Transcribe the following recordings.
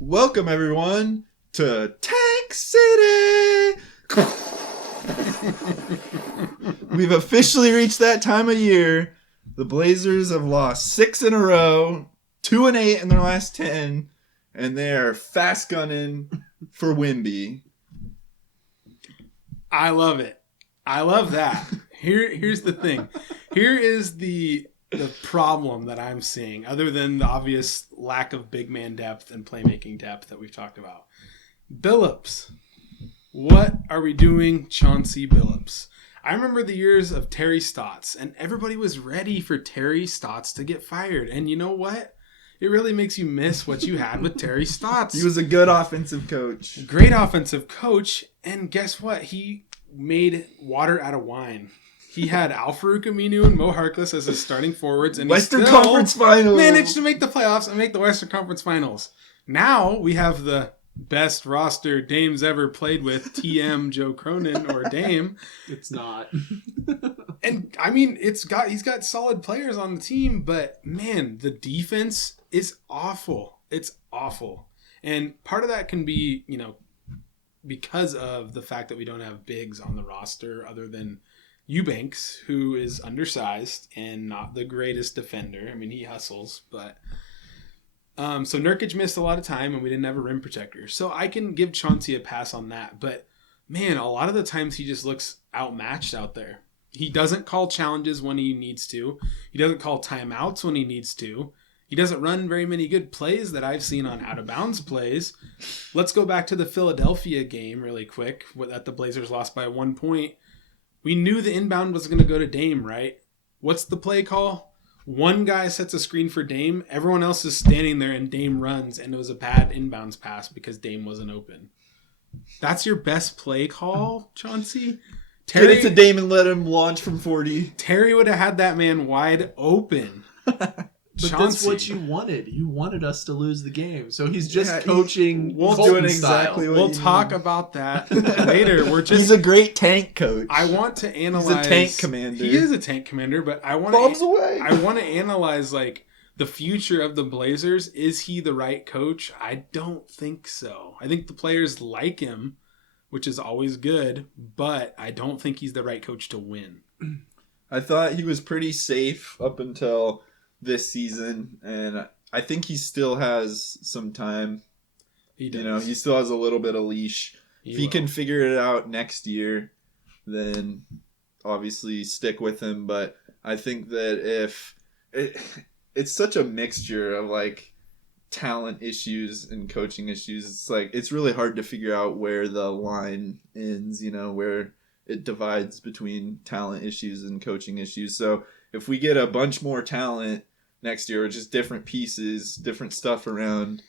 Welcome, everyone, to Tank City! We've officially reached that time of year. The Blazers have lost 6 in a row, 2-8 in their last 10, and they are fast gunning for Wemby. I love it. I love that. Here's the thing. Here is the problem that I'm seeing, other than the obvious lack of big man depth and playmaking depth that we've talked about. Billups. What are we doing, Chauncey Billups? I remember the years of Terry Stotts, and everybody was ready for Terry Stotts to get fired. And you know what? It really makes you miss what you had with Terry Stotts. He was a good offensive coach. Great offensive coach, and guess what? He made water out of wine. He had Al-Farouq Aminu and Mo Harkless as his starting forwards, and Western he still Conference Finals managed to make the playoffs and make the Western Conference Finals. Now we have the best roster Dame's ever played with, TM Joe Cronin or Dame. It's not. And I mean, he's got solid players on the team, but man, the defense is awful. It's awful. And part of that can be, because of the fact that we don't have bigs on the roster other than Eubanks, who is undersized and not the greatest defender. I mean, he hustles, but so Nurkic missed a lot of time, and we didn't have a rim protector. So I can give Chauncey a pass on that. But man, a lot of the times he just looks outmatched out there. He doesn't call challenges when he needs to. He doesn't call timeouts when he needs to. He doesn't run very many good plays that I've seen on out-of-bounds plays. Let's go back to the Philadelphia game really quick that the Blazers lost by 1 point. We knew the inbound was going to go to Dame, right? What's the play call? One guy sets a screen for Dame. Everyone else is standing there, and Dame runs, and it was a bad inbounds pass because Dame wasn't open. That's your best play call, Chauncey? Get it to Dame and let him launch from 40. Terry would have had that man wide open. But Chauncey. that's what you wanted. You wanted us to lose the game. So he's just coaching we'll Colton doing style. exactly what We'll you talk need. about that later. He's a great tank coach. I want to analyze. He's a tank commander. He is a tank commander, but I want Bombs to. away. I want to analyze the future of the Blazers. Is he the right coach? I don't think so. I think the players like him, which is always good, but I don't think he's the right coach to win. I thought he was pretty safe up until this season, and I think he still has some time. He does. He still has a little bit of leash. If he will. can figure it out next year, then obviously stick with him. But I think that it's such a mixture of talent issues and coaching issues. It's really hard to figure out where the line ends, where it divides between talent issues and coaching issues. So if we get a bunch more talent next year, or just different pieces, different stuff around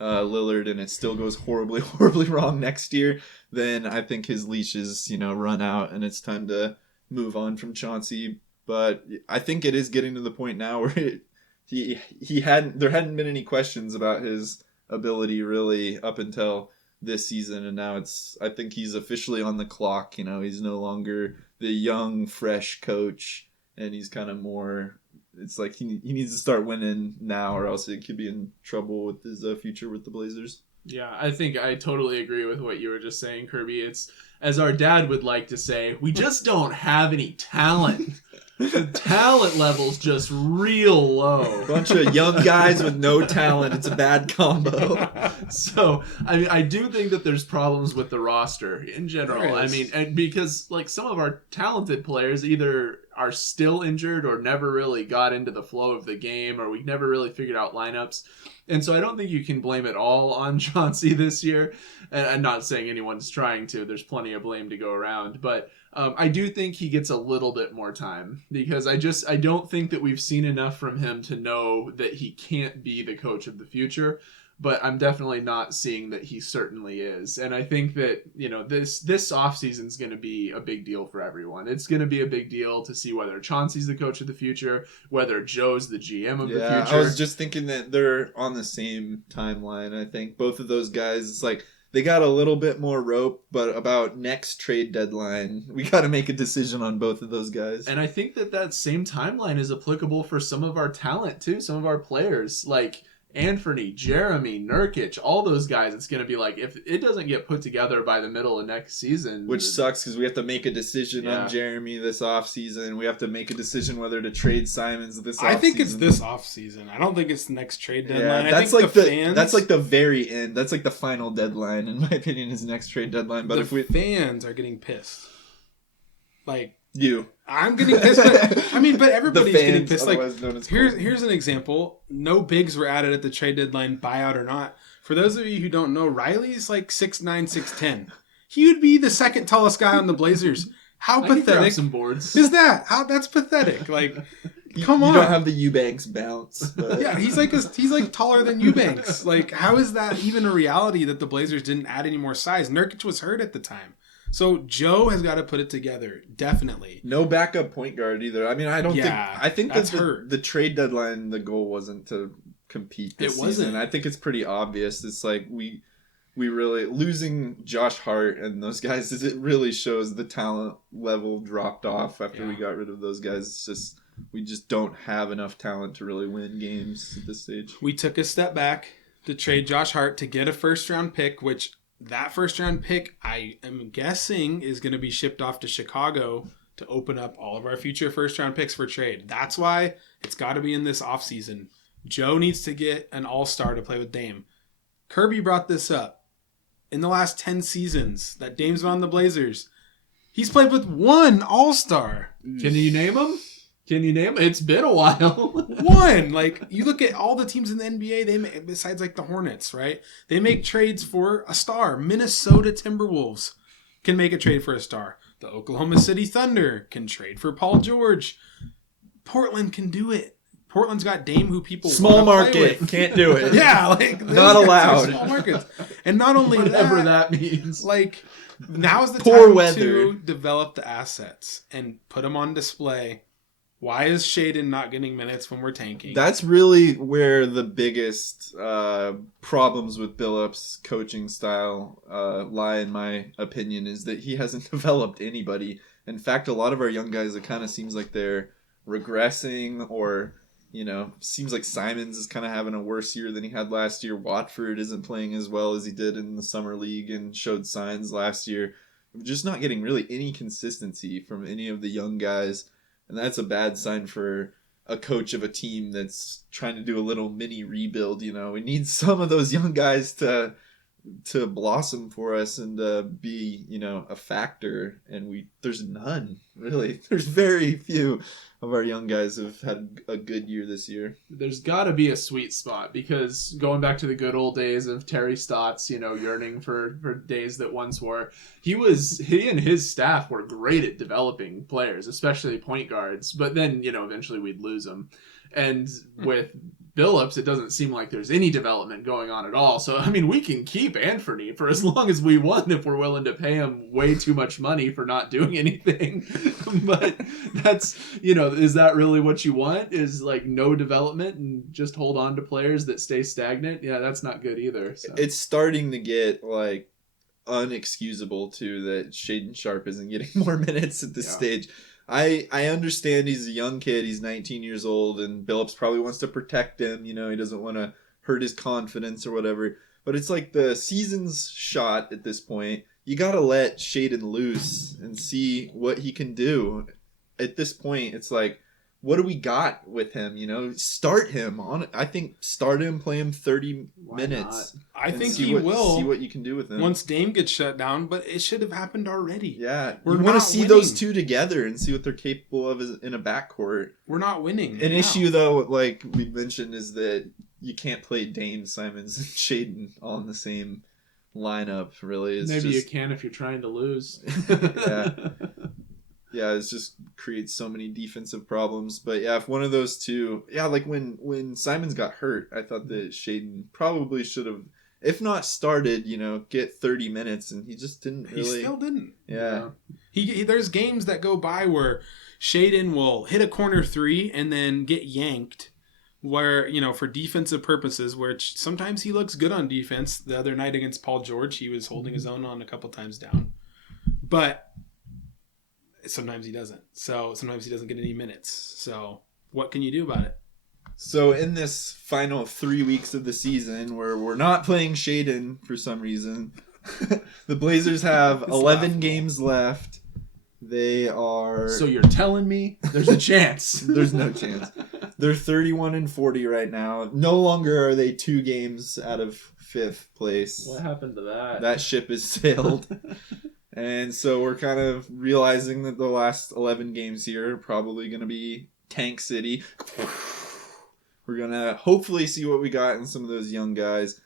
Lillard, and it still goes horribly, horribly wrong next year, then I think his leashes, run out, and it's time to move on from Chauncey. But I think it is getting to the point now where there hadn't been any questions about his ability really up until this season, and now I think he's officially on the clock. He's no longer the young, fresh coach, and he's kind of more. It's like he needs to start winning now, or else he could be in trouble with his future with the Blazers. Yeah, I think I totally agree with what you were just saying, Kirby. It's, as our dad would like to say, we just don't have any talent. The talent level's just real low. Bunch of young guys with no talent. It's a bad combo. So, I do think that there's problems with the roster in general. And because some of our talented players either are still injured or never really got into the flow of the game, or we never really figured out lineups. And so I don't think you can blame it all on Chauncey this year. And I'm not saying anyone's trying to. There's plenty of blame to go around. But I do think he gets a little bit more time, because I don't think that we've seen enough from him to know that he can't be the coach of the future. But I'm definitely not seeing that he certainly is. And I think that, this offseason is going to be a big deal for everyone. It's going to be a big deal to see whether Chauncey's the coach of the future, whether Joe's the GM of the future. I was just thinking that they're on the same timeline. I think both of those guys, it's they got a little bit more rope, but about next trade deadline, we got to make a decision on both of those guys. And I think that same timeline is applicable for some of our talent, too, some of our players. Anthony, Jeremy, Nurkic, all those guys, it's going to be like, if it doesn't get put together by the middle of next season. Which sucks because we have to make a decision on Jeremy this offseason. We have to make a decision whether to trade Simons this offseason. I think it's this offseason. I don't think it's the next trade deadline. Yeah, that's like that's like the very end. That's like the final deadline, in my opinion, is next trade deadline. But if fans are getting pissed. Like, I'm getting pissed. But everybody's getting pissed. Like, here's an example. No bigs were added at the trade deadline, buyout or not. For those of you who don't know, Riley's like 6'9", 6'10". He would be the second tallest guy on the Blazers. How pathetic some boards. is that? That's pathetic. Like, come on. You don't have the Eubanks bounce. But. Yeah, he's like taller than Eubanks. Like, how is that even a reality that the Blazers didn't add any more size? Nurkic was hurt at the time. So Joe has got to put it together, definitely. No backup point guard either. I mean, I think that's the trade deadline, the goal wasn't to compete this season. I think it's pretty obvious. It's like we really losing Josh Hart and those guys. It really shows the talent level dropped off after we got rid of those guys. It's just we just don't have enough talent to really win games at this stage. We took a step back to trade Josh Hart to get a first round pick, which. That first-round pick, I am guessing, is going to be shipped off to Chicago to open up all of our future first-round picks for trade. That's why it's got to be in this offseason. Joe needs to get an all-star to play with Dame. Kirby brought this up. In the last 10 seasons that Dame's been on the Blazers, he's played with one all-star. Can you name him? It's been a while. One. Like, you look at all the teams in the NBA, besides like the Hornets, right? They make trades for a star. Minnesota Timberwolves can make a trade for a star. The Oklahoma City Thunder can trade for Paul George. Portland can do it. Portland's got Dame, who people small market can't do it. Yeah, like not allowed. Small markets, and not only whatever that means. Like, now's the Poor time weather. to develop the assets and put them on display. Why is Shaden not getting minutes when we're tanking? That's really where the biggest problems with Billups' coaching style lie, in my opinion, is that he hasn't developed anybody. In fact, a lot of our young guys, it kind of seems like they're regressing, or, seems like Simons is kind of having a worse year than he had last year. Watford isn't playing as well as he did in the summer league and showed signs last year. We're just not getting really any consistency from any of the young guys. And that's a bad sign for a coach of a team that's trying to do a little mini rebuild. We need some of those young guys to blossom for us and be, a factor. And there's none, really. There's very few of our young guys who've had a good year this year. There's got to be a sweet spot, because going back to the good old days of Terry Stotts, yearning for days that once were, he and his staff were great at developing players, especially point guards. But then, eventually we'd lose them. And with Billups, it doesn't seem like there's any development going on at all. So, we can keep Anthony for as long as we want if we're willing to pay him way too much money for not doing anything. But that's, is that really what you want? Is like no development and just hold on to players that stay stagnant? Yeah, that's not good either. So. It's starting to get like unexcusable too that Shaden Sharp isn't getting more minutes at this stage. I understand he's a young kid. He's 19 years old, and Billups probably wants to protect him. He doesn't want to hurt his confidence or whatever. But it's like the season's shot at this point. You got to let Shaden loose and see what he can do. At this point, it's like, what do we got with him? Start him on. I think start him, play him 30 minutes. I think he will. See what you can do with him once Dame gets shut down. But it should have happened already. Yeah, we want to see those two together and see what they're capable of in a backcourt. We're not winning. An issue though, like we mentioned, is that you can't play Dame, Simons, and Shaden all in the same lineup. Really, maybe you can if you're trying to lose. Yeah. Yeah, it just creates so many defensive problems. But yeah, if one of those two, like when Simons got hurt, I thought that Shaden probably should have, if not started, get 30 minutes, and he just didn't really. He still didn't. Yeah. There's games that go by where Shaden will hit a corner three and then get yanked, where, for defensive purposes, which sometimes he looks good on defense. The other night against Paul George, he was holding his own on a couple times down. But sometimes he doesn't. So sometimes he doesn't get any minutes. So what can you do about it? So in this final 3 weeks of the season where we're not playing Shaden for some reason, the Blazers have 11 games left. They are... So you're telling me there's a chance? There's no chance. They're 31-40 right now. No longer are they 2 games out of 5th place. What happened to that? That ship has sailed. And so we're kind of realizing that the last 11 games here are probably going to be Tank City. We're going to hopefully see what we got in some of those young guys.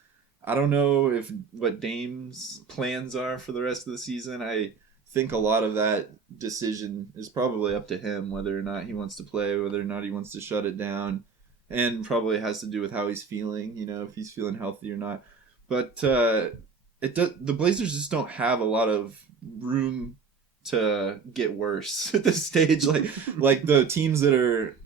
I don't know what Dame's plans are for the rest of the season. I think a lot of that decision is probably up to him, whether or not he wants to play, whether or not he wants to shut it down, and probably has to do with how he's feeling, if he's feeling healthy or not. But the Blazers just don't have a lot of room to get worse at this stage. Like the teams that are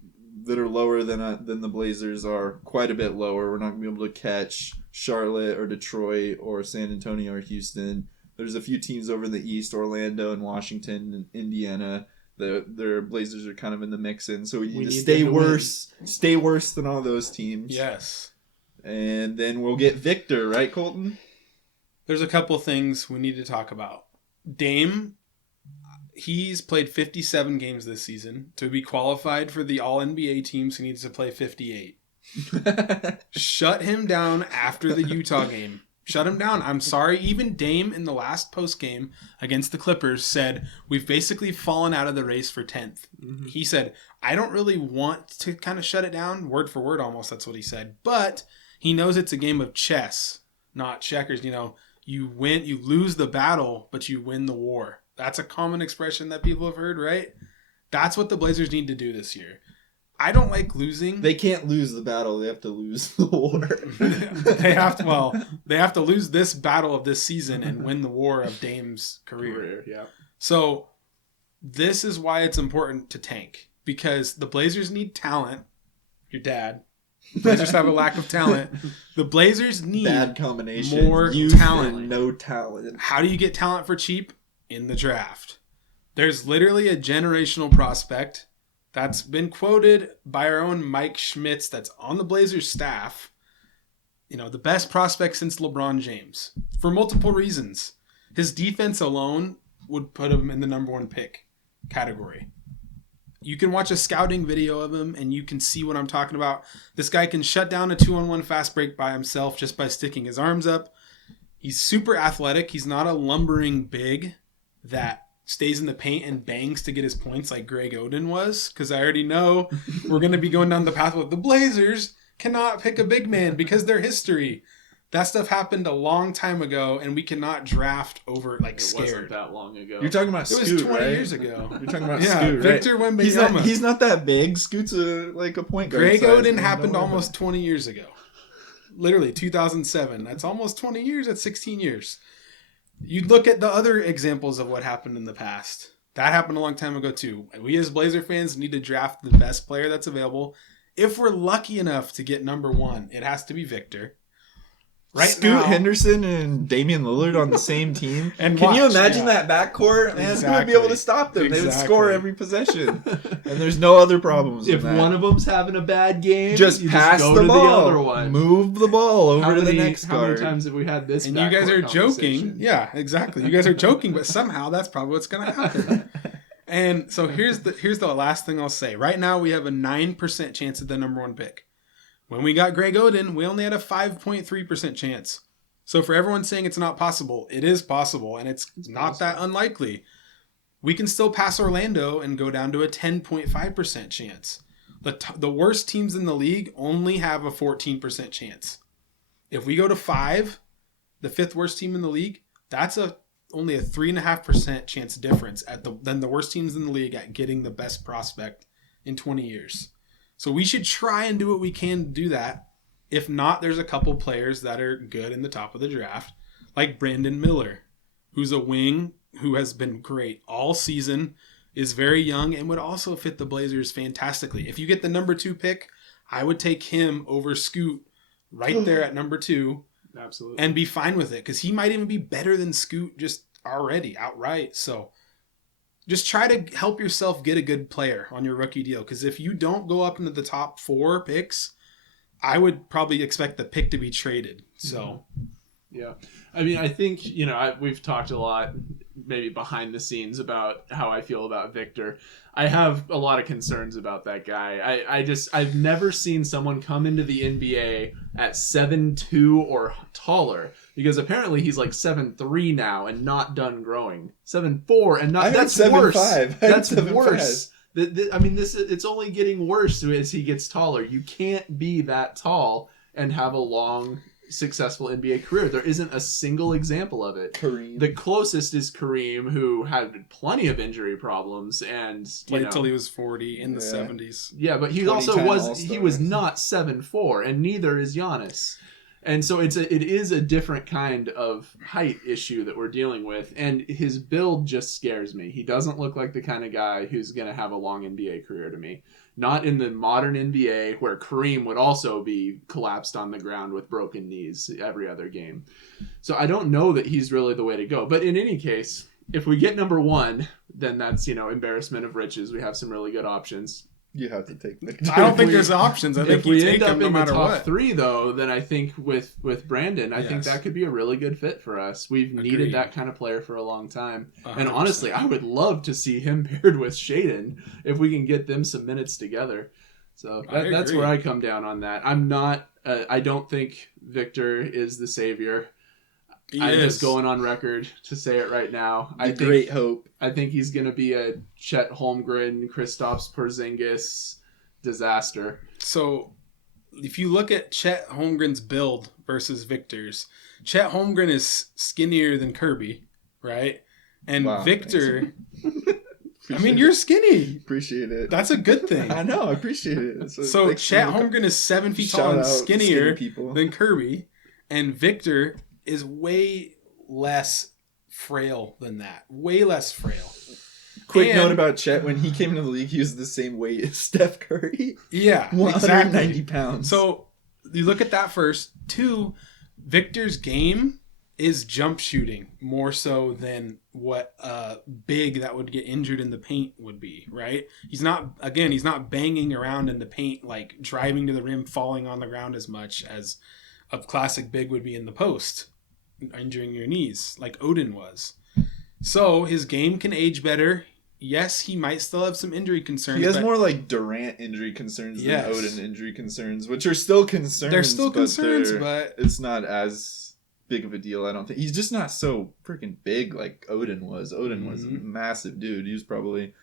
lower than the Blazers are quite a bit lower. We're not going to be able to catch Charlotte or Detroit or San Antonio or Houston. There's a few teams over in the East, Orlando and Washington and Indiana. Their Blazers are kind of in the mix in, so we need to stay worse than all those teams. Yes. And then we'll get Victor, right, Colton? There's a couple things we need to talk about. Dame, he's played 57 games this season. To be qualified for the All-NBA teams, he needs to play 58. Shut him down after the Utah game. Shut him down. I'm sorry. Even Dame in the last post game against the Clippers said, we've basically fallen out of the race for 10th. Mm-hmm. He said, I don't really want to kind of shut it down. Word for word almost, that's what he said. But he knows it's a game of chess, not checkers. You win, you lose the battle, but you win the war. That's a common expression that people have heard, right? That's what the Blazers need to do this year. I don't like losing. They can't lose the battle. They have to lose the war. They have to lose this battle of this season and win the war of Dame's career. Yeah. So this is why it's important to tank, because the Blazers need talent. Your dad. The Blazers have a lack of talent. The Blazers need bad combination. More Youth talent. And no talent. How do you get talent for cheap? In the draft. There's literally a generational prospect that's been quoted by our own Mike Schmitz that's on the Blazers staff. The best prospect since LeBron James. For multiple reasons. His defense alone would put him in the number 1 pick category. You can watch a scouting video of him and you can see what I'm talking about. This guy can shut down a 2-on-1 fast break by himself just by sticking his arms up. He's super athletic. He's not a lumbering big that stays in the paint and bangs to get his points like Greg Oden was, because I already know we're going to be going down the path with the Blazers cannot pick a big man because their history. That stuff happened a long time ago, and we cannot draft over scared. It wasn't that long ago. You're talking about Scoot, it was 20 right? years ago. You're talking about Scoot, right? Victor Wembanyama. He's not that big. Scoot's a point guard. Greg Oden happened almost 20 years ago. Literally, 2007. That's almost 20 years. That's 16 years. You look at the other examples of what happened in the past. That happened a long time ago too. We as Blazer fans need to draft the best player that's available. If we're lucky enough to get number 1, it has to be Victor. Right Scoot now, Henderson and Damian Lillard on the same team. And Can you imagine that backcourt? Man, Exactly. who would be able to stop them? They would score every possession. And there's no other problems. If one of them's having a bad game, just pass go the to ball. The other one. Move the ball over to the next How guard. many times have we had this? And you guys are joking. conversation? Yeah, exactly. You guys are joking, but somehow that's probably what's going to happen. And so here's the last thing I'll say. Right now we have a 9% chance at the number 1 pick. When we got Greg Oden, we only had a 5.3% chance. So for everyone saying it's not possible, it is possible, and it's not that unlikely. We can still pass Orlando and go down to a 10.5% chance. The worst teams in the league only have a 14% chance. If we go to 5, the 5th worst team in the league, that's only a 3.5% chance difference than the worst teams in the league at getting the best prospect in 20 years. So we should try and do what we can to do that. If not, there's a couple players that are good in the top of the draft, like Brandon Miller, who's a wing who has been great all season, is very young, and would also fit the Blazers fantastically. If you get the number 2 pick, I would take him over Scoot right there at number 2. Absolutely. And be fine with it, because he might even be better than Scoot just already, outright. So just try to help yourself get a good player on your rookie deal, because if you don't go up into the top 4 picks, I would probably expect the pick to be traded. So, yeah. I mean, I think, we've talked a lot, maybe behind the scenes, about how I feel about Victor. I have a lot of concerns about that guy. I've never seen someone come into the NBA at 7'2" or taller, because apparently he's like 7'3" now and not done growing. 7'4" and not. That's worse. 7'5". That's worse. I mean, it's only getting worse as he gets taller. You can't be that tall and have a long, successful NBA career. There isn't a single example of it. Kareem. The closest is Kareem, who had plenty of injury problems and played until he was 40 in the 70s. Yeah, but he also was not 7'4", and neither is Giannis. And so it is a different kind of height issue that we're dealing with, and his build just scares me. He doesn't look like the kind of guy who's going to have a long NBA career to me. Not in the modern NBA, where Kareem would also be collapsed on the ground with broken knees every other game. So I don't know that he's really the way to go. But in any case, if we get number 1, then that's, embarrassment of riches. We have some really good options. You have to take Victor. I don't think there's options. I think if we take end up him no in the matter top what. 3, though, then I think with Brandon, I think that could be a really good fit for us. We've needed that kind of player for a long time. 100%. And honestly, I would love to see him paired with Shaedon if we can get them some minutes together. So that's where I come down on that. I'm not. I don't think Victor is the savior. I'm just going on record to say it right now. Great hope. I think he's going to be a Chet Holmgren, Kristaps Porzingis disaster. So if you look at Chet Holmgren's build versus Victor's, Chet Holmgren is skinnier than Kirby, right? And Victor... I mean, you're skinny. Appreciate it. That's a good thing. I know. I appreciate it. So Chet Holmgren is 7 feet tall and skinnier than Kirby. And Victor is way less frail than that. Way less frail. Quick note about Chet. When he came into the league, he was the same weight as Steph Curry. Yeah, 190 pounds. So you look at that first. 2, Victor's game is jump shooting more so than what big that would get injured in the paint would be, right? He's not banging around in the paint, like driving to the rim, falling on the ground as much as a classic big would be in the post, injuring your knees like Odin was. So his game can age better. Yes, he might still have some injury concerns. He has more like Durant injury concerns than Odin injury concerns, which are still concerns. They're still concerns, but it's not as big of a deal, I don't think. He's just not so freaking big like Odin was. Odin was a massive dude. He was probably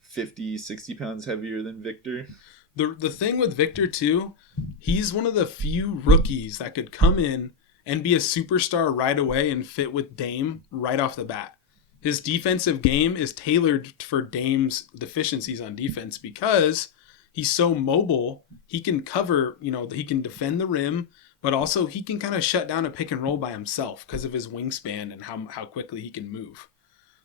50, 60 pounds heavier than Victor. The thing with Victor, too, he's one of the few rookies that could come in and be a superstar right away and fit with Dame right off the bat. His defensive game is tailored for Dame's deficiencies on defense because he's so mobile. He can cover, he can defend the rim, but also he can kind of shut down a pick and roll by himself because of his wingspan and how quickly he can move.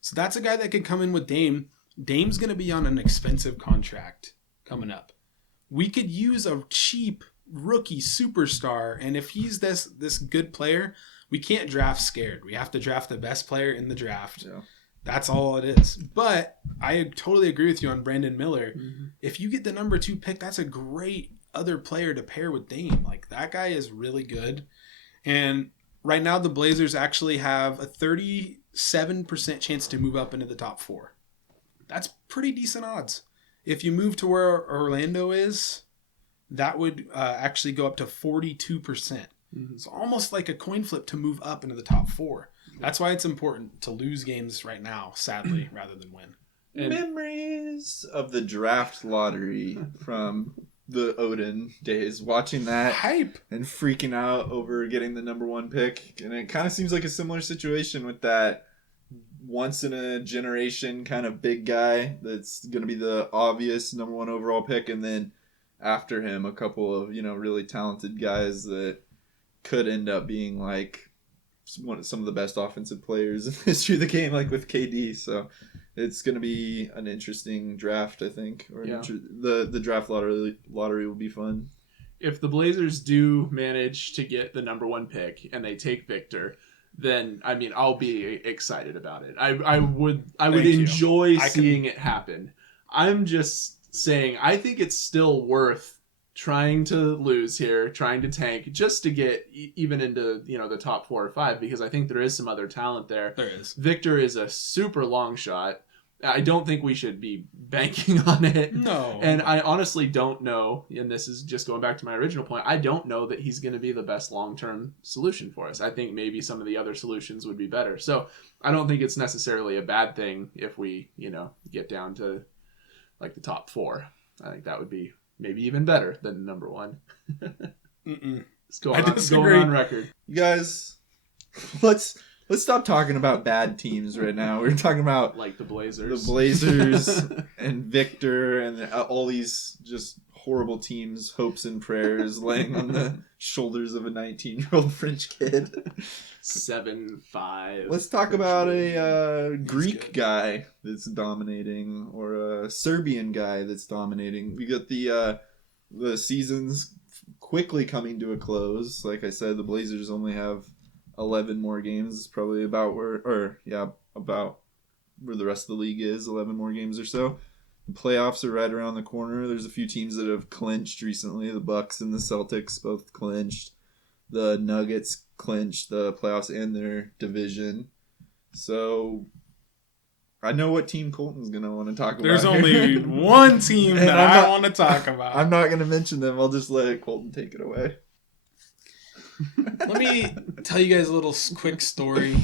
So that's a guy that could come in with Dame. Dame's going to be on an expensive contract coming up. We could use a cheap rookie superstar, and if he's this good player, we can't draft scared. We have to draft the best player in the draft. Yeah. That's all it is. But I totally agree with you on Brandon Miller. Mm-hmm. If you get the number 2 pick, that's a great other player to pair with Dame. Like, that guy is really good. And right now the Blazers actually have a 37% chance to move up into the top 4. That's pretty decent odds. If you move to where Orlando is, that would actually go up to 42%. Mm-hmm. It's almost like a coin flip to move up into the top 4. That's why it's important to lose games right now, sadly, rather than win. And memories of the draft lottery from the Odin days, watching that hype and freaking out over getting the number 1 pick. And it kind of seems like a similar situation with that once in a generation kind of big guy that's going to be the obvious number 1 overall pick, and then after him a couple of really talented guys that could end up being like some of the best offensive players in the history of the game, like with KD. So it's going to be an interesting draft, I think. Or the draft lottery will be fun. If the Blazers do manage to get the number 1 pick and they take Victor, then I'll be excited about it. I would enjoy seeing it happen. I'm just saying I think it's still worth trying to lose here, trying to tank just to get even into, the top 4 or 5, because I think there is some other talent there. There is. Victor is a super long shot. I don't think we should be banking on it. No. And I honestly don't know, and this is just going back to my original point, I don't know that he's going to be the best long-term solution for us. I think maybe some of the other solutions would be better. So I don't think it's necessarily a bad thing if we, get down to like the top 4. I think that would be maybe even better than number 1. Let's go on record. You guys, let's stop talking about bad teams right now. We're talking about like the Blazers. And Victor and all these just horrible teams, hopes and prayers laying on the shoulders of a 19-year-old French kid. 7'5". Let's talk about a Greek guy that's dominating, or a Serbian guy that's dominating. We got the season's quickly coming to a close. Like I said, the Blazers only have 11 more games. It's probably about where the rest of the league is. 11 more games or so. The playoffs are right around the corner. There's a few teams that have clinched recently. The Bucks and the Celtics both clinched. The Nuggets clinched the playoffs and their division. So I know what team Colton's going to want to talk about. There's only one team that I want to talk about. I'm not going to mention them. I'll just let Colton take it away. Let me tell you guys a little quick story.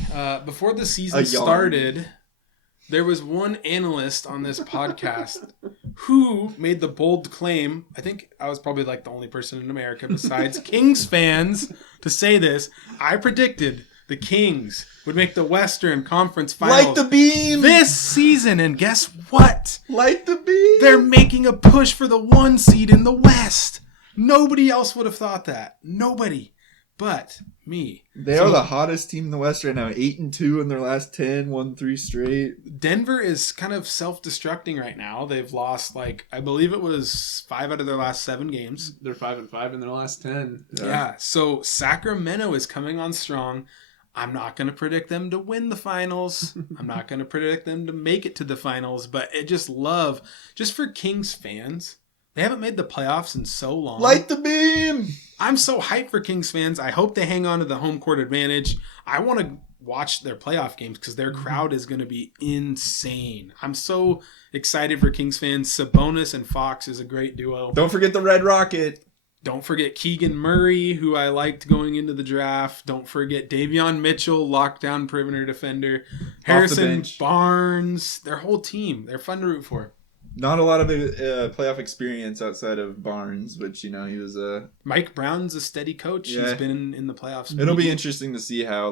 Before the season started, there was one analyst on this podcast who made the bold claim. I think I was probably like the only person in America besides Kings fans to say this. I predicted the Kings would make the Western Conference Finals. Light the beam! This season, and guess what? Light the beam! They're making a push for the 1 seed in the West. Nobody else would have thought that. Nobody. But me. They are the hottest team in the West right now. 8-2 in their last 10, won 3 straight. Denver is kind of self-destructing right now. They've lost, I believe it was 5 out of their last 7 games. They're 5-5 in their last 10. Yeah. So Sacramento is coming on strong. I'm not going to predict them to win the finals. I'm not going to predict them to make it to the finals. But just for Kings fans, they haven't made the playoffs in so long. Light the beam! I'm so hyped for Kings fans. I hope they hang on to the home court advantage. I want to watch their playoff games because their crowd is going to be insane. I'm so excited for Kings fans. Sabonis and Fox is a great duo. Don't forget the Red Rocket. Don't forget Keegan Murray, who I liked going into the draft. Don't forget Davion Mitchell, lockdown perimeter defender. Harrison Barnes. Their whole team. They're fun to root for. Not a lot of playoff experience outside of Barnes, which, he was a... Mike Brown's a steady coach. Yeah. He's been in the playoffs. It'll be interesting to see how,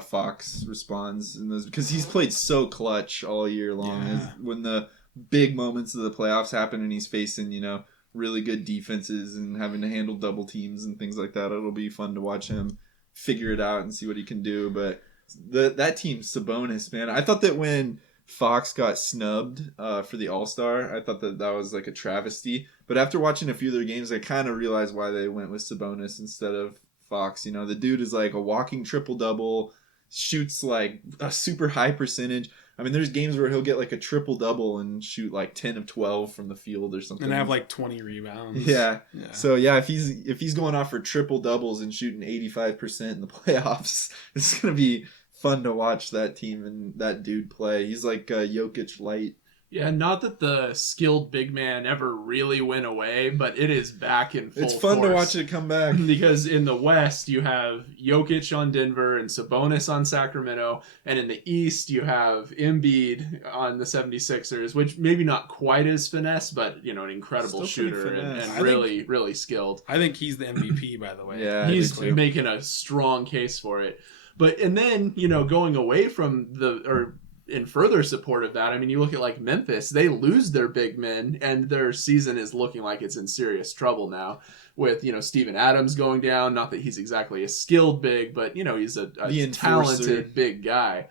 Fox responds in those, because he's played so clutch all year long. Yeah. When the big moments of the playoffs happen and he's facing, really good defenses and having to handle double teams and things like that, it'll be fun to watch him figure it out and see what he can do. But that team, Sabonis, man, I thought that when Fox got snubbed for the All-Star, I thought that was like a travesty. But after watching a few of their games, I kind of realized why they went with Sabonis instead of Fox. The dude is like a walking triple-double, shoots like a super high percentage. I mean, there's games where he'll get like a triple-double and shoot like 10 of 12 from the field or something. And have like 20 rebounds. Yeah. So, yeah, if he's going off for triple-doubles and shooting 85% in the playoffs, it's going to be fun to watch that team and that dude play. He's like Jokic light. Yeah, not that the skilled big man ever really went away, but it is back in full force. It's fun to watch it come back. Because in the West, you have Jokic on Denver and Sabonis on Sacramento. And in the East, you have Embiid on the 76ers, which maybe not quite as finesse, but, an incredible shooter and really skilled. I think he's the MVP, by the way. Yeah, he's making a strong case for it. And then, going away from in further support of that, I mean, you look at Memphis, they lose their big men and their season is looking like it's in serious trouble now with, Steven Adams going down. Not that he's exactly a skilled big, but, he's a talented big guy.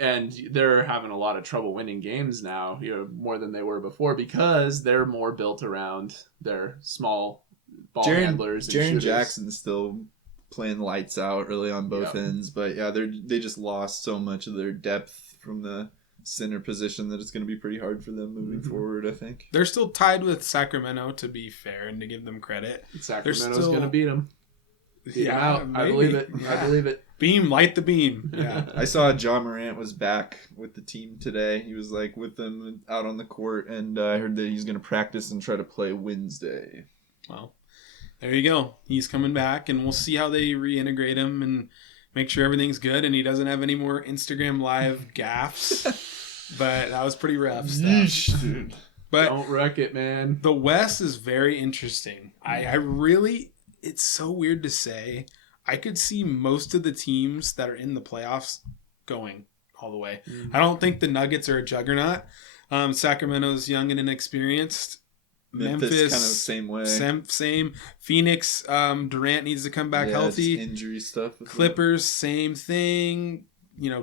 And they're having a lot of trouble winning games now, more than they were before because they're more built around their small ball handlers and shooters. Jaren Jackson's still playing lights out really on both ends. But, yeah, they just lost so much of their depth from the center position that it's going to be pretty hard for them moving forward, I think. They're still tied with Sacramento, to be fair, and to give them credit. Sacramento's going to beat them. Yeah, I believe it. Yeah. I believe it. Beam, light the beam. Yeah. I saw John Morant was back with the team today. He was like with them out on the court, and I heard that he's going to practice and try to play Wednesday. Well, there you go. He's coming back, and we'll see how they reintegrate him and make sure everything's good and he doesn't have any more Instagram Live gaffes. But that was pretty rough stuff. Yeesh, dude. But don't wreck it, man. The West is very interesting. I really... It's so weird to say. I could see most of the teams that are in the playoffs going all the way. I don't think the Nuggets are a juggernaut. Sacramento's young and inexperienced. Memphis kind of the same way. Same. Phoenix, Durant needs to come back healthy. Injury stuff. Clippers, same thing.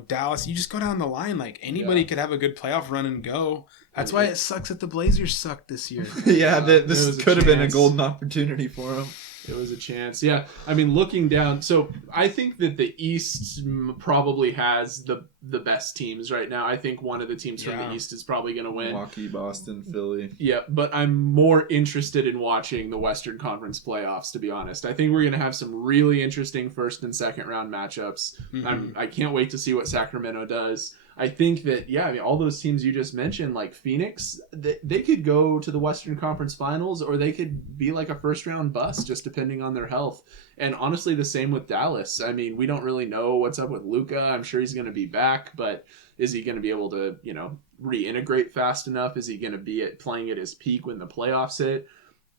Dallas, you just go down the line. Like, anybody could have a good playoff run and go. That's why it sucks that the Blazers sucked this year. Yeah, this could have been a golden opportunity for them. It was a chance. Yeah. I mean, looking down, so I think that the East probably has the best teams right now. I think one of the teams from the East is probably going to win. Milwaukee, Boston, Philly. Yeah, but I'm more interested in watching the Western Conference playoffs, to be honest. I think we're going to have some really interesting first and second round matchups. Mm-hmm. I can't wait to see what Sacramento does. I think that, all those teams you just mentioned, like Phoenix, they could go to the Western Conference Finals, or they could be like a first-round bust, just depending on their health. And honestly, the same with Dallas. I mean, we don't really know what's up with Luka. I'm sure he's going to be back, but is he going to be able to, reintegrate fast enough? Is he going to be playing at his peak when the playoffs hit?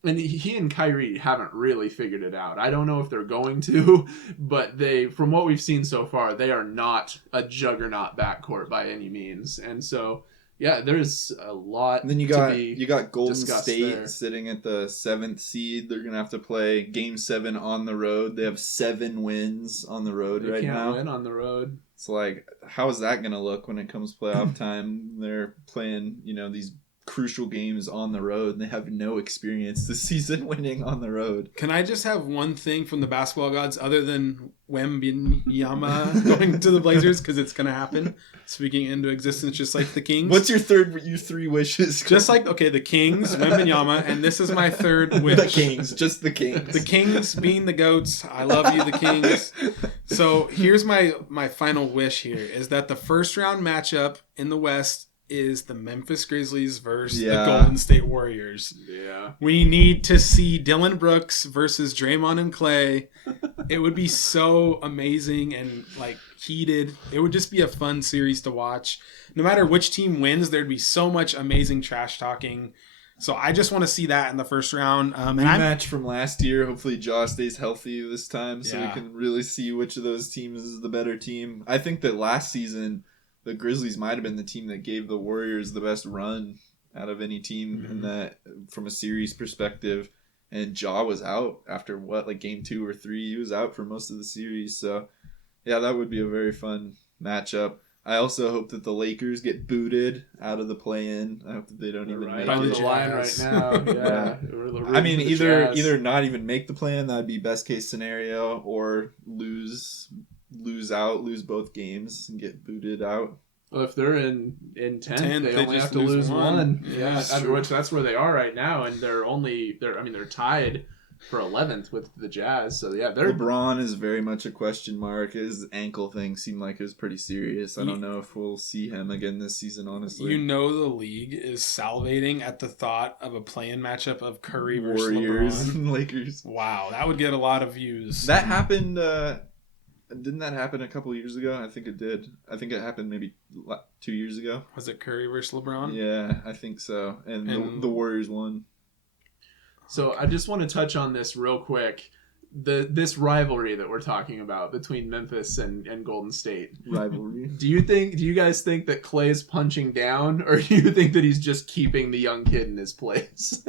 And he and Kyrie haven't really figured it out. I don't know if they're going to, but from what we've seen so far, they are not a juggernaut backcourt by any means. And so, there's a lot. And then you got Golden State there. Sitting at the 7th seed. They're gonna have to play Game 7 on the road. They have 7 wins on the road they right can't now. Win on the road. It's like, how is that gonna look when it comes playoff time? They're playing, these crucial games on the road, and they have no experience this season winning on the road. Can I just have one thing from the basketball gods other than Wembanyama going to the Blazers, because it's going to happen, speaking into existence, just like the Kings? What's your 3 wishes? Just like, the Kings, Wembanyama, and this is my third wish. The Kings, just the Kings. The Kings being the GOATs. I love you, the Kings. So here's my final wish here, is that the first round matchup in the West is the Memphis Grizzlies versus the Golden State Warriors. Yeah. We need to see Dylan Brooks versus Draymond and Clay. It would be so amazing and heated. It would just be a fun series to watch. No matter which team wins, there'd be so much amazing trash talking. So I just want to see that in the first round. Rematch from last year. Hopefully Jaw stays healthy this time, so we can really see which of those teams is the better team. I think that last season the Grizzlies might have been the team that gave the Warriors the best run out of any team in that, from a series perspective. And Ja was out after game 2 or 3. He was out for most of the series. So, that would be a very fun matchup. I also hope that the Lakers get booted out of the play-in. I hope that they don't even make on it. the line right now. Yeah. I mean, either not even make the play-in, that'd be best case scenario, or lose both games and get booted out. Well, if they're in 10th, they only have to lose one. Yeah, that's where they are right now, and they're tied for 11th with the Jazz. So LeBron is very much a question mark. His ankle thing seemed like it was pretty serious. I don't know if we'll see him again this season, honestly. The league is salivating at the thought of a play-in matchup of Curry versus Warriors LeBron. and Lakers. Wow, that would get a lot of views. That happened. Didn't that happen a couple years ago? I think it did. I think it happened maybe 2 years ago. Was it Curry versus LeBron? Yeah, I think so. And the Warriors won. So I just want to touch on this real quick. This rivalry that we're talking about between Memphis and Golden State. Rivalry. Do you guys think that Clay's punching down, or do you think that he's just keeping the young kid in his place?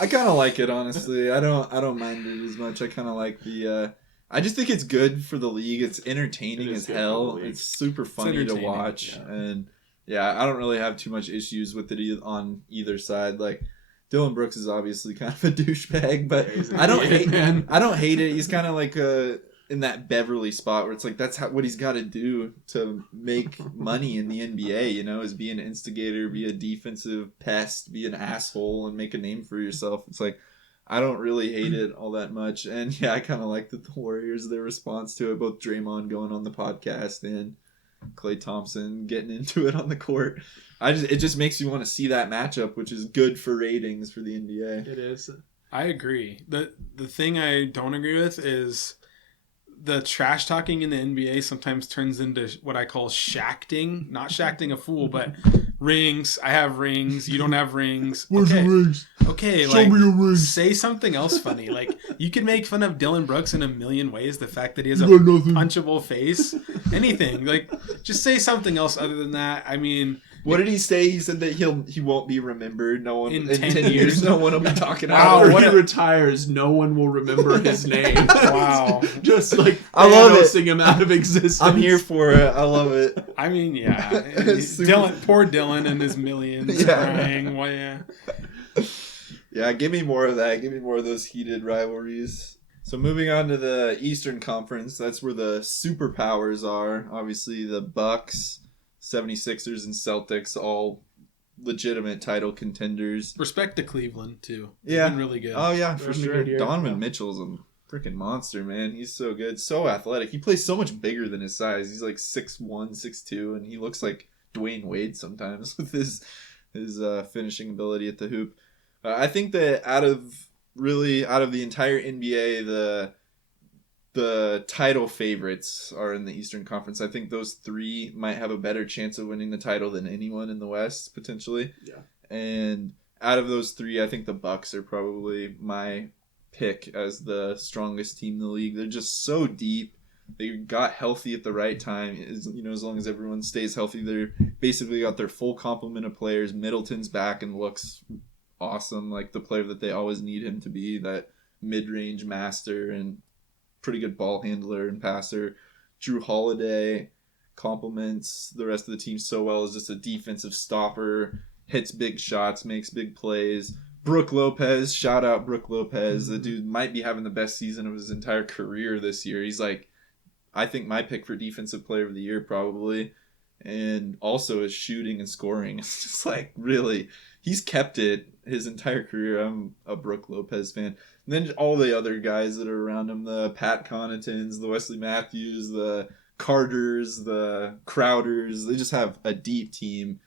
I kind of like it, honestly. I don't mind it as much. I kind of like the... I just think it's good for the league. It's entertaining as hell. It's super funny to watch. Yeah. And I don't really have too much issues with it on either side. Dylan Brooks is obviously kind of a douchebag, but I don't hate it. He's kind of in that Beverly spot where it's like that's what he's got to do to make money in the NBA, you know, is be an instigator, be a defensive pest, be an asshole, and make a name for yourself. It's like, I don't really hate it all that much. And yeah, I kind of like that the Warriors, their response to it, both Draymond going on the podcast and Klay Thompson getting into it on the court. It just makes you want to see that matchup, which is good for ratings for the NBA. It is. I agree. The thing I don't agree with is the trash talking in the NBA sometimes turns into what I call shacting. Not shacting a fool, but rings. I have rings. You don't have rings. Where's the rings? Okay, Show me your rings. Say something else funny. Like, you can make fun of Dylan Brooks in a million ways. The fact that he has a punchable face. Anything. Like, just say something else other than that. I mean... What did he say? He said that he won't be remembered. No one in 10 years, no one will be talking about about him. it. When he retires, no one will remember his name. Wow. Just like I love it. him out of existence. I'm here for it. I love it. I mean, yeah. Poor Dylan and his millions crying. Well, yeah. Yeah, give me more of that. Give me more of those heated rivalries. So moving on to the Eastern Conference, that's where the superpowers are. Obviously, the Bucks, 76ers, and Celtics, all legitimate title contenders. Respect to Cleveland, too. Yeah. Been really good. Oh, yeah, for sure. Good, Donovan Mitchell's a freaking monster, man. He's so good. So athletic. He plays so much bigger than his size. He's like 6'1", 6'2", and he looks like Dwayne Wade sometimes with his finishing ability at the hoop. I think that out of the entire NBA, the title favorites are in the Eastern Conference. I think those three might have a better chance of winning the title than anyone in the West, potentially. Yeah. And out of those three, I think the Bucks are probably my pick as the strongest team in the league. They're just so deep. They got healthy at the right time. As long as everyone stays healthy, they're basically got their full complement of players. Middleton's back and looks awesome, like the player that they always need him to be, that mid-range master and pretty good ball handler and passer. Drew Holiday complements the rest of the team so well as just a defensive stopper, hits big shots, makes big plays. Brook Lopez, shout out Brook Lopez. The dude might be having the best season of his entire career this year. He's like, I think my pick for defensive player of the year probably. And also his shooting and scoring. It's just like, really, he's kept it his entire career. I'm a Brook Lopez fan. And then all the other guys that are around him, the Pat Connaughtons, the Wesley Matthews, the Carters, the Crowders, they just have a deep team.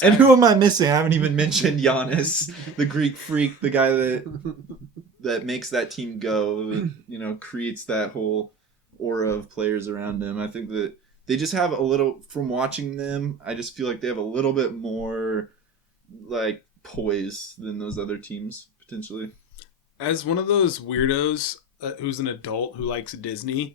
And who am I missing? I haven't even mentioned Giannis, the Greek freak, the guy that makes that team go, creates that whole aura of players around him. I think that they just have a little, from watching them, I just feel like they have a little bit more like poise than those other teams, potentially. As one of those weirdos who's an adult who likes Disney,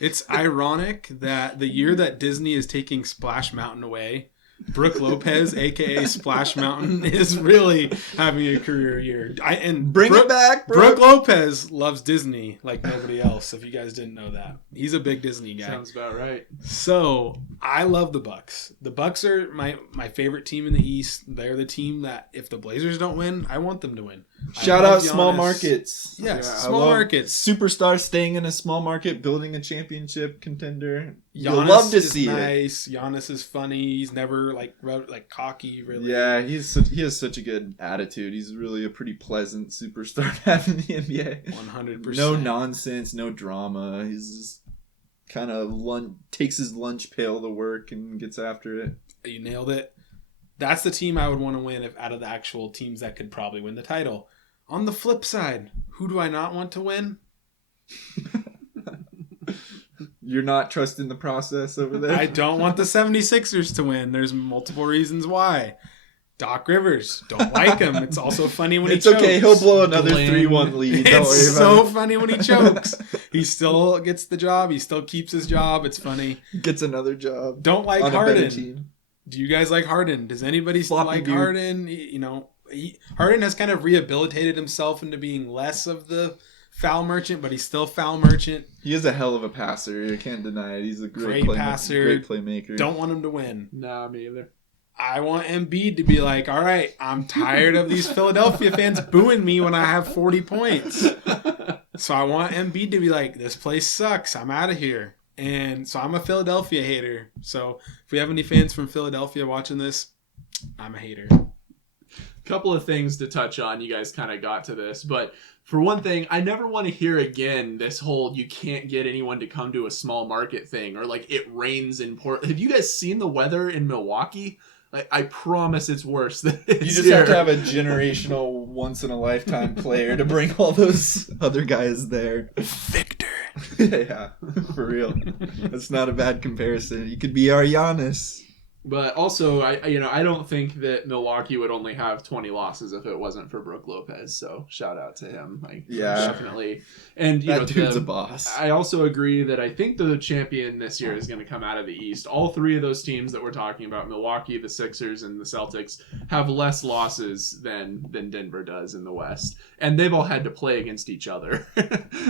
it's ironic that the year that Disney is taking Splash Mountain away, Brook Lopez, a.k.a. Splash Mountain, is really having a career year. Bring it back, Brook Lopez loves Disney like nobody else, if you guys didn't know that. He's a big Disney guy. Sounds about right. So, I love the Bucks. The Bucks are my favorite team in the East. They're the team that, if the Blazers don't win, I want them to win. Shout out small markets. Yes, small markets. Superstars staying in a small market, building a championship contender. You'll love to see nice. It. Giannis is funny. He's never like cocky, really. Yeah, he has such a good attitude. He's really a pretty pleasant superstar to have in the NBA. 100%. No nonsense, no drama. He's just kind of takes his lunch pail to work and gets after it. You nailed it. That's the team I would want to win out of the actual teams that could probably win the title. On the flip side, who do I not want to win? You're not trusting the process over there? I don't want the 76ers to win. There's multiple reasons why. Doc Rivers, don't like him. It's also funny when he chokes. It's okay. He'll blow another 3-1 lead. Don't worry about it. It's so funny when he chokes. He still gets the job. He still keeps his job. It's funny. Gets another job. Don't like Harden. Do you guys like Harden? Does anybody like Harden? Harden has kind of rehabilitated himself into being less of the foul merchant, but he's still foul merchant. He is a hell of a passer. You can't deny it. He's a great passer. Great playmaker. Don't want him to win. Nah, me either. I want Embiid to be like, all right, I'm tired of these Philadelphia fans booing me when I have 40 points. So I want Embiid to be like, this place sucks. I'm out of here. And so I'm a Philadelphia hater. So if we have any fans from Philadelphia watching this, I'm a hater. Couple of things to touch on. You guys kind of got to this, but for one thing, I never want to hear again this whole you can't get anyone to come to a small market thing, or like it rains in Port. Have you guys seen the weather in Milwaukee? Like, I promise it's worse than it's You just here. have to have a generational, once-in-a-lifetime player to bring all those other guys there. Victor. Yeah, for real. That's not a bad comparison. You could be our Giannis. But also, I don't think that Milwaukee would only have 20 losses if it wasn't for Brook Lopez. So shout out to him. Definitely. And that dude's a boss. I also agree that I think the champion this year is going to come out of the East. All three of those teams that we're talking about, Milwaukee, the Sixers, and the Celtics, have less losses than Denver does in the West. And they've all had to play against each other.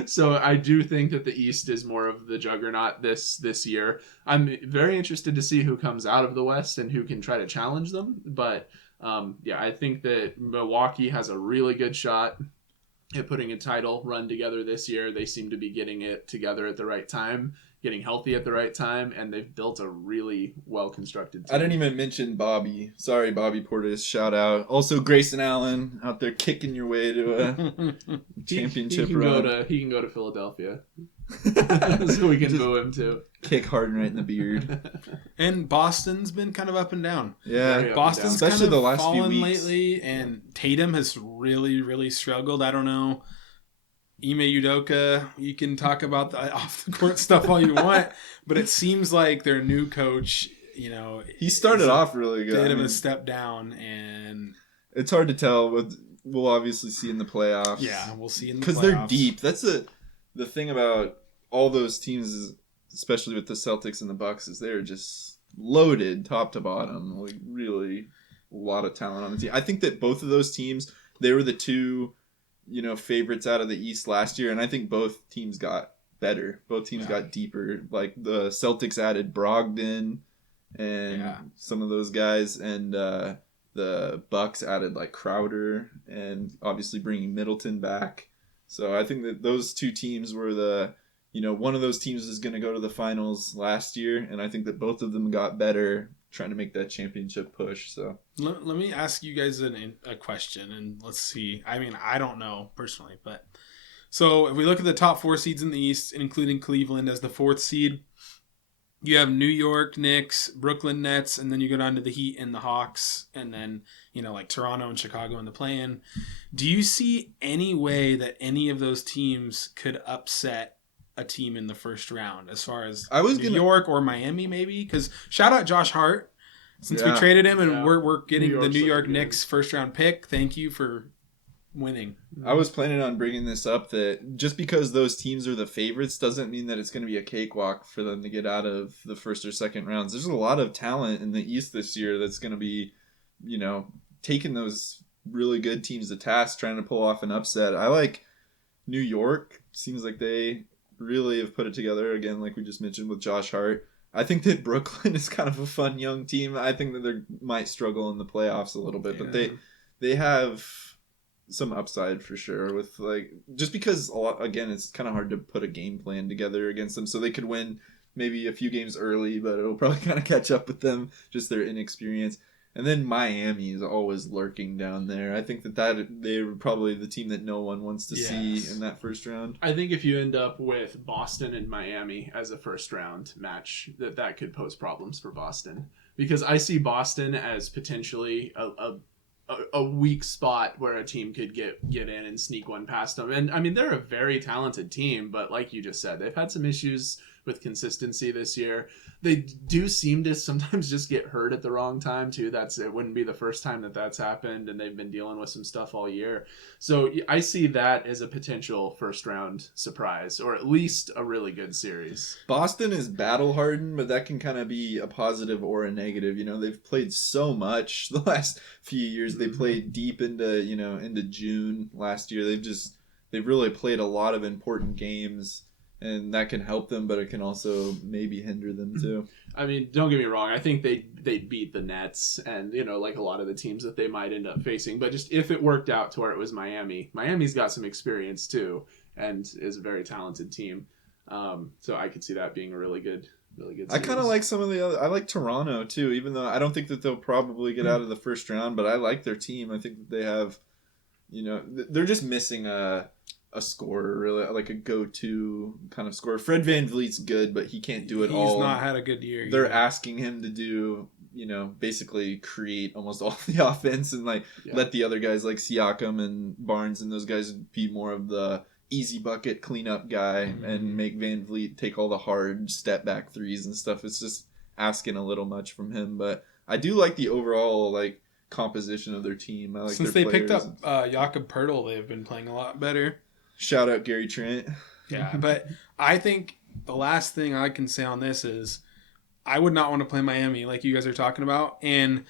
So I do think that the East is more of the juggernaut this year. I'm very interested to see who comes out of the West and who can try to challenge them. But I think that Milwaukee has a really good shot at putting a title run together this year. They seem to be getting it together at the right time, getting healthy at the right time, and they've built a really well-constructed team. I didn't even mention Bobby. Sorry, Bobby Portis. Shout out. Also, Grayson Allen out there kicking your way to a championship run. He can go to Philadelphia. So we can boo him too. Kick Harden right in the beard. And Boston's been kind of up and down. Yeah, Boston's especially kind of the last few fallen weeks lately, and Tatum has really, really struggled. I don't know. Ime Udoka, you can talk about the off the court stuff all you want, but it seems like their new coach, he started off really good. Bit of a step down, and it's hard to tell. We'll obviously see in the playoffs. Yeah, we'll see in the playoffs. Because they're deep. That's the thing about all those teams, is, especially with the Celtics and the Bucks, is they're just loaded top to bottom. Like, really a lot of talent on the team. I think that both of those teams, they were the two, favorites out of the East last year, and I think both teams got better. Both teams got deeper. Like, the Celtics added Brogdon and some of those guys, and the Bucks added like Crowder, and obviously bringing Middleton back. So I think that those two teams were one of those teams is going to go to the finals last year, and I think that both of them got better trying to make that championship push. So let me ask you guys a question, and let's see. I mean, I don't know personally, but so if we look at the top 4 seeds in the East, including Cleveland as the 4th seed, you have New York Knicks, Brooklyn Nets, and then you go down to the Heat and the Hawks, and then, like Toronto and Chicago in the play-in. Do you see any way that any of those teams could upset a team in the first round, as far as New York or Miami maybe? Because shout out Josh Hart, since we traded him, and we're getting the New York Knicks first-round pick. Thank you for winning. I was planning on bringing this up, that just because those teams are the favorites doesn't mean that it's going to be a cakewalk for them to get out of the first or second rounds. There's a lot of talent in the East this year that's going to be, taking those really good teams to task, trying to pull off an upset. I like New York. Seems like they really have put it together again, like we just mentioned with Josh Hart. I think that Brooklyn is kind of a fun young team. I think that they might struggle in the playoffs a little bit, but they have some upside for sure, with just because again, it's kind of hard to put a game plan together against them. So they could win maybe a few games early, but it'll probably kind of catch up with them, just their inexperience. And then Miami is always lurking down there. I think that they're probably the team that no one wants to see in that first round. I think if you end up with Boston and Miami as a first round match, that could pose problems for Boston, because I see Boston as potentially a weak spot where a team could get in and sneak one past them. And I mean, they're a very talented team, but like you just said, they've had some issues with consistency this year. They do seem to sometimes just get hurt at the wrong time too. It wouldn't be the first time that's happened, and they've been dealing with some stuff all year. So I see that as a potential first round surprise, or at least a really good series. Boston is battle hardened, but that can kind of be a positive or a negative. They've played so much the last few years. They played deep into June last year. They've really played a lot of important games, and that can help them, but it can also maybe hinder them too. I mean, don't get me wrong. I think they'd beat the Nets and, like a lot of the teams that they might end up facing. But just if it worked out to where it was Miami's got some experience too. and is a very talented team. So I could see that being a really good series. I kind of like some of the other. I like Toronto too, even though I don't think that they'll probably get out of the first round. But I like their team. I think that they have, they're just missing a scorer, really, like a go-to kind of scorer. Fred VanVleet's good, but he can't do it all. He's not had a good year. They're asking him to do, basically create almost all the offense and let the other guys like Siakam and Barnes and those guys be more of the easy bucket cleanup guy and make VanVleet take all the hard step back threes and stuff. It's just asking a little much from him, but I do like the overall composition of their team. I like since their they picked players. up Jakob Pertl, they've been playing a lot better. Shout out Gary Trent. Yeah, but I think the last thing I can say on this is I would not want to play Miami like you guys are talking about, and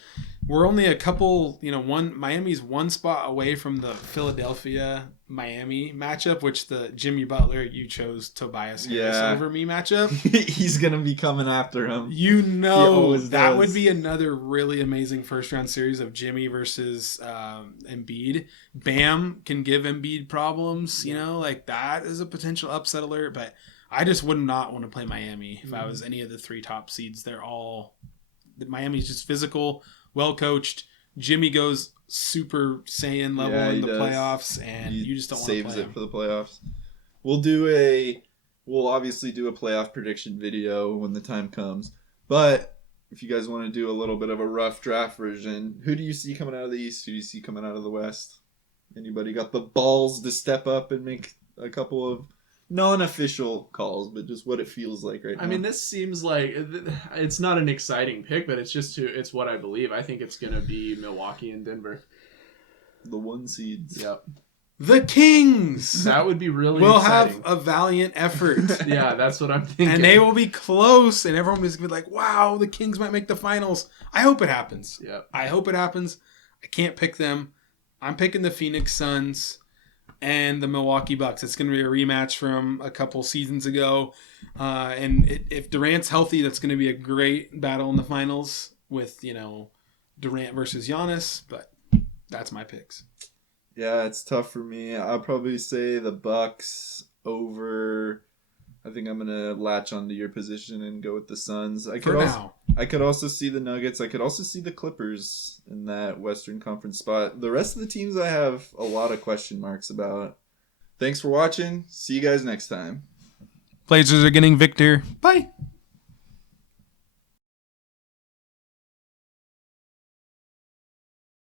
we're only a couple, Miami's one spot away from the Philadelphia-Miami matchup, which the Jimmy Butler, you chose Tobias Harris over me matchup. He's going to be coming after him. That would be another really amazing first-round series of Jimmy versus Embiid. Bam can give Embiid problems, that is a potential upset alert, but I just would not want to play Miami if I was any of the three top seeds. Miami's just physical, well coached. Jimmy goes Super Saiyan level in the playoffs, and you just don't want to play him. Saves it for the playoffs. We'll obviously do a playoff prediction video when the time comes. But if you guys want to do a little bit of a rough draft version, who do you see coming out of the East? Who do you see coming out of the West? Anybody got the balls to step up and make a couple of non-official calls, but just what it feels like right now? I mean, this seems like it's not an exciting pick, but it's what I believe. I think it's going to be Milwaukee and Denver. The 1 seeds. Yep. The Kings! That would be really will exciting. have a valiant effort. Yeah, that's what I'm thinking. And they will be close, and everyone will just be like, wow, the Kings might make the finals. I hope it happens. Yep. I hope it happens. I can't pick them. I'm picking the Phoenix Suns and the Milwaukee Bucks. It's going to be a rematch from a couple seasons ago. If Durant's healthy, that's going to be a great battle in the finals with, Durant versus Giannis. But that's my picks. Yeah, it's tough for me. I'll probably say the Bucks over. I think I'm going to latch onto your position and go with the Suns. I could also see the Nuggets. I could also see the Clippers in that Western Conference spot. The rest of the teams I have a lot of question marks about. Thanks for watching. See you guys next time. Blazers are getting Victor. Bye.